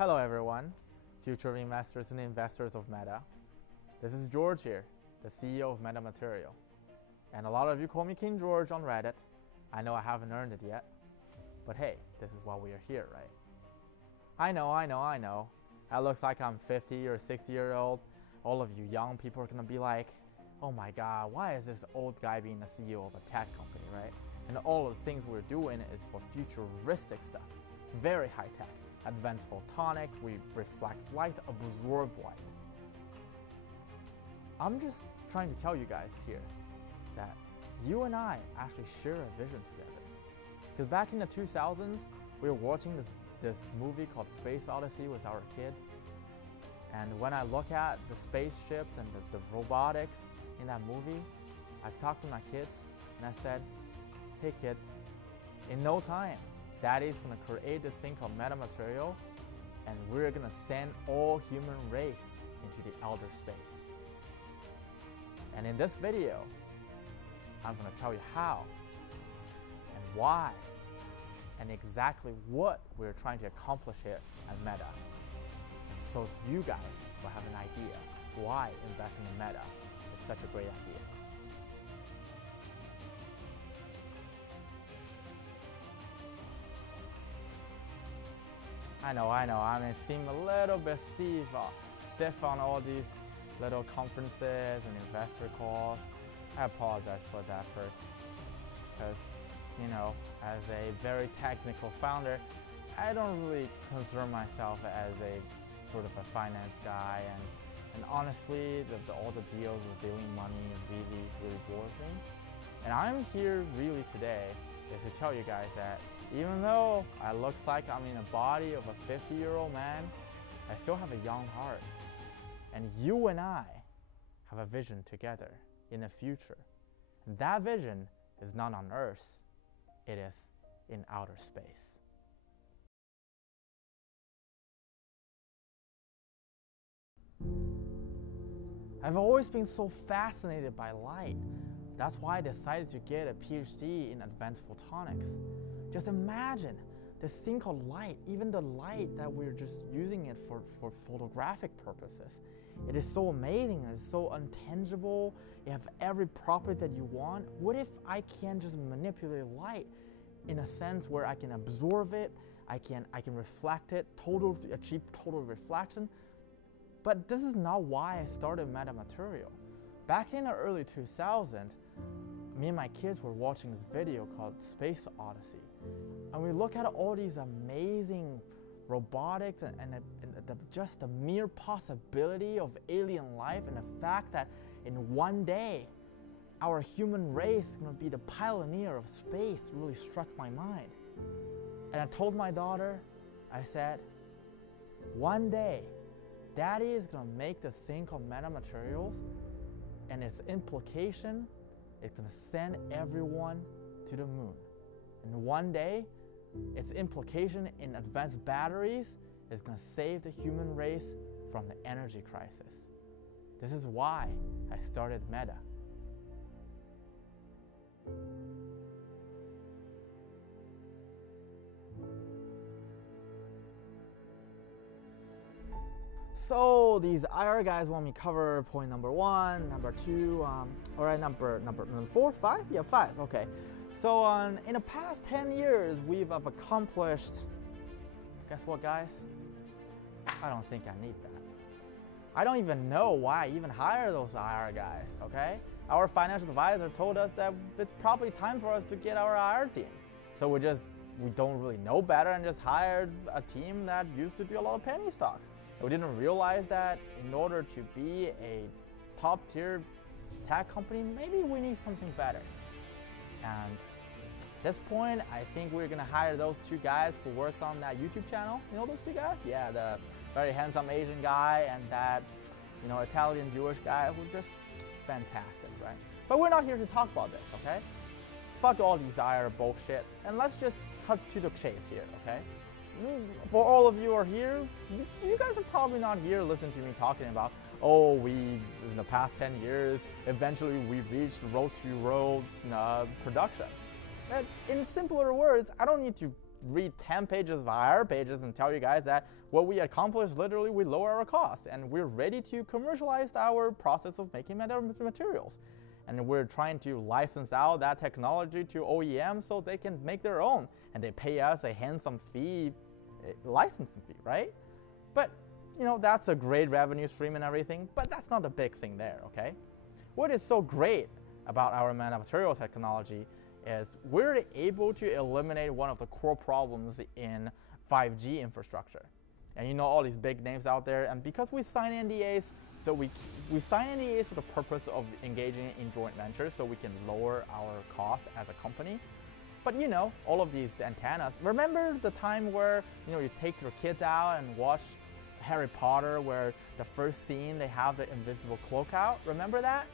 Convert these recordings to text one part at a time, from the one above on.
Hello everyone, future investors and investors of Meta. This is George here, the CEO of Meta Material. And a lot of you call me King George on Reddit. I know I haven't earned it yet, but hey, this is why we are here, right? I know. That looks like I'm 50 or 60-year-old. All of you young people are gonna be like, oh my God, why is this old guy being the CEO of a tech company, right? And all of the things we're doing is for futuristic stuff, very high tech. Advanced photonics, we reflect light, absorb light. I'm just trying to tell you guys here that you and I actually share a vision together. Because back in the 2000s, we were watching this movie called Space Odyssey with our kid. And when I look at the spaceships and the robotics in that movie, I talked to my kids and I said, hey kids, in no time, Daddy's gonna create this thing called metamaterial, and we're gonna send all human race into the outer space. And in this video, I'm gonna tell you how and why and exactly what we're trying to accomplish here at Meta. So you guys will have an idea why investing in Meta is such a great idea. I know, I may seem a little bit stiff on all these little conferences and investor calls. I apologize for that first, because, you know, as a very technical founder, I don't really consider myself as a sort of a finance guy, and honestly, all the deals with dealing money really bores me. And I'm here really today is to tell you guys that even though I look like I'm in the body of a 50-year-old man, I still have a young heart. And you and I have a vision together in the future. And that vision is not on Earth, it is in outer space. I've always been so fascinated by light. That's why I decided to get a PhD in advanced photonics. Just imagine this thing called light, even the light that we're just using it for photographic purposes. It is so amazing, it's so untangible, you have every property that you want. What if I can just manipulate light in a sense where I can absorb it, I can reflect it, achieve total reflection? But this is not why I started Meta Material. Back in the early 2000s, me and my kids were watching this video called Space Odyssey. And we look at all these amazing robotics and just the mere possibility of alien life, and the fact that in one day, our human race is going to be the pioneer of space really struck my mind. And I told my daughter, I said, one day, Daddy is going to make this thing called metamaterials, and its implication, it's going to send everyone to the moon. And one day, its implication in advanced batteries is going to save the human race from the energy crisis. This is why I started Meta. So these IR guys want me to cover point number 1, number 2, or number 4, 5? Yeah, 5, okay. So in the past 10 years, we've accomplished, guess what guys? I don't think I need that. I don't even know why I even hire those IR guys, okay? Our financial advisor told us that it's probably time for us to get our IR team. So we don't really know better and just hired a team that used to do a lot of penny stocks. We didn't realize that in order to be a top-tier tech company, maybe we need something better. And at this point, I think we're gonna hire those 2 guys who works on that YouTube channel. You know those 2 guys? Yeah, the very handsome Asian guy and that, you know, Italian Jewish guy who's just fantastic, right? But we're not here to talk about this, okay? Fuck all these IR bullshit, and let's just cut to the chase here, okay? For all of you who are here, you guys are probably not here listening to me talking about, oh, in the past 10 years, eventually we reached road-to-road production. In simpler words, I don't need to read 10 pages of IR pages and tell you guys that what we accomplished, literally, we lower our costs, and we're ready to commercialize our process of making materials. And we're trying to license out that technology to OEMs so they can make their own, and they pay us a handsome fee, licensing fee, right? But that's a great revenue stream and everything, but that's not the big thing there, okay? What is so great about our metamaterial technology is we're able to eliminate one of the core problems in 5G infrastructure. And all these big names out there, and because we sign NDAs, so we sign NDAs for the purpose of engaging in joint ventures so we can lower our cost as a company. But all of these antennas, remember the time where you take your kids out and watch Harry Potter, where the first scene they have the invisible cloak out? Remember that?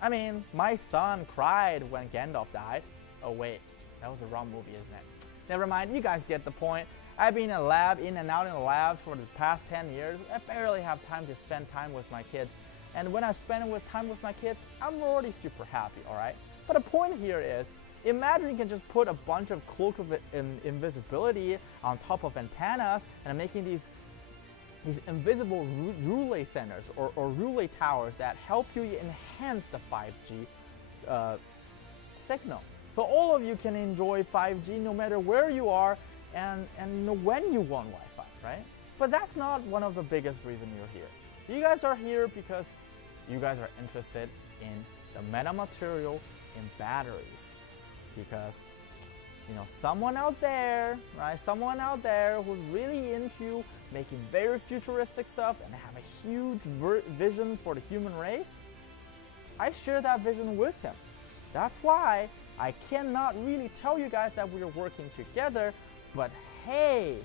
I mean, my son cried when Gandalf died. Oh wait, that was the wrong movie, isn't it? Never mind, you guys get the point. I've been in a lab, in and out in the labs for the past 10 years. I barely have time to spend time with my kids. And when I spend time with my kids, I'm already super happy, all right? But the point here is, imagine you can just put a bunch of cloak of invisibility on top of antennas and making these invisible relay centers or relay towers that help you enhance the 5G signal. So all of you can enjoy 5G no matter where you are and when you want Wi-Fi, right? But that's not one of the biggest reasons you're here. You guys are here because you guys are interested in the metamaterial in batteries. Because someone out there, right? Someone out there who's really into making very futuristic stuff and have a huge vision for the human race. I share that vision with him. That's why I cannot really tell you guys that we are working together, but hey,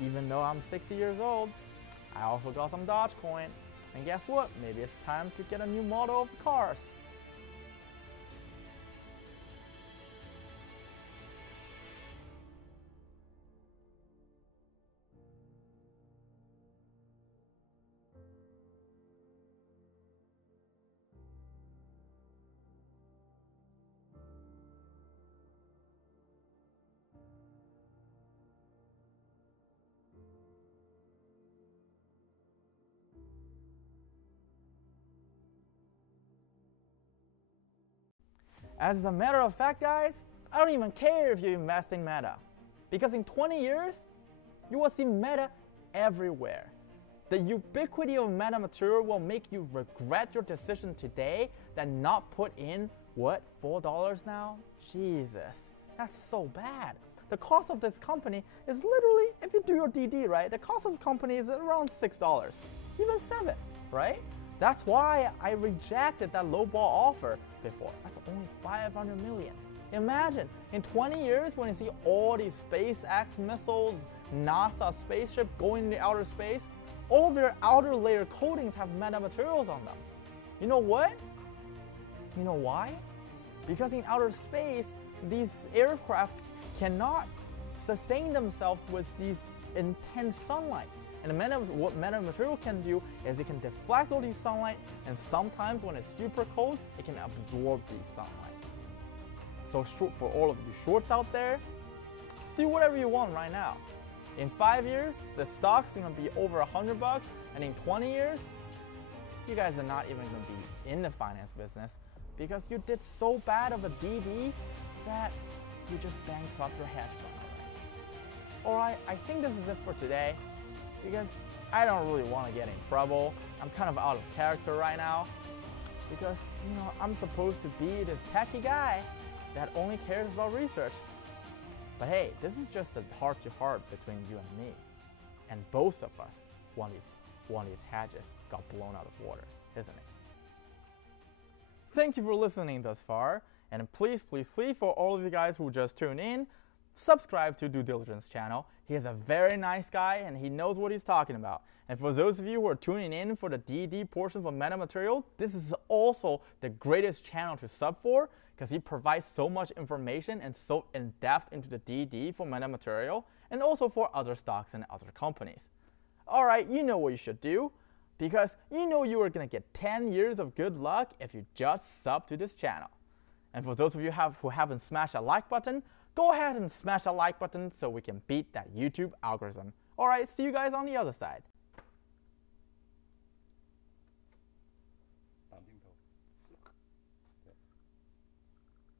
even though I'm 60 years old, I also got some Dogecoin. And guess what? Maybe it's time to get a new model of cars. As a matter of fact, guys, I don't even care if you invest in Meta. Because in 20 years, you will see Meta everywhere. The ubiquity of metamaterial will make you regret your decision today than not put in, what, $4 now? Jesus, that's so bad. The cost of this company is literally, if you do your DD, right, the cost of the company is around $6, even $7, right? That's why I rejected that lowball offer before. That's only $500 million. Imagine, in 20 years, when you see all these SpaceX missiles, NASA spaceship going into outer space, all their outer layer coatings have metamaterials on them. You know what? You know why? Because in outer space, these aircraft cannot sustain themselves with these intense sunlight. And what metamaterial can do is it can deflect all these sunlight, and sometimes when it's super cold, it can absorb these sunlight. So for all of you shorts out there, do whatever you want right now. In 5 years, the stock's gonna be over $100, and in 20 years, you guys are not even gonna be in the finance business because you did so bad of a DD that you just bankrupt your hedge fund. Alright, I think this is it for today because I don't really want to get in trouble. I'm kind of out of character right now because, I'm supposed to be this techie guy that only cares about research. But hey, this is just a heart-to-heart between you and me. And both of us want these hedges got blown out of water, isn't it? Thank you for listening thus far. And please, please, please, for all of you guys who just tuned in, subscribe to Due Diligence channel. He is a very nice guy and he knows what he's talking about. And for those of you who are tuning in for the DD portion for metamaterial, this is also the greatest channel to sub for because he provides so much information and so in depth into the DD for metamaterial and also for other stocks and other companies. Alright, you know what you should do because you are going to get 10 years of good luck if you just sub to this channel. And for those of you who haven't smashed that like button, go ahead and smash that like button so we can beat that YouTube algorithm. Alright, see you guys on the other side.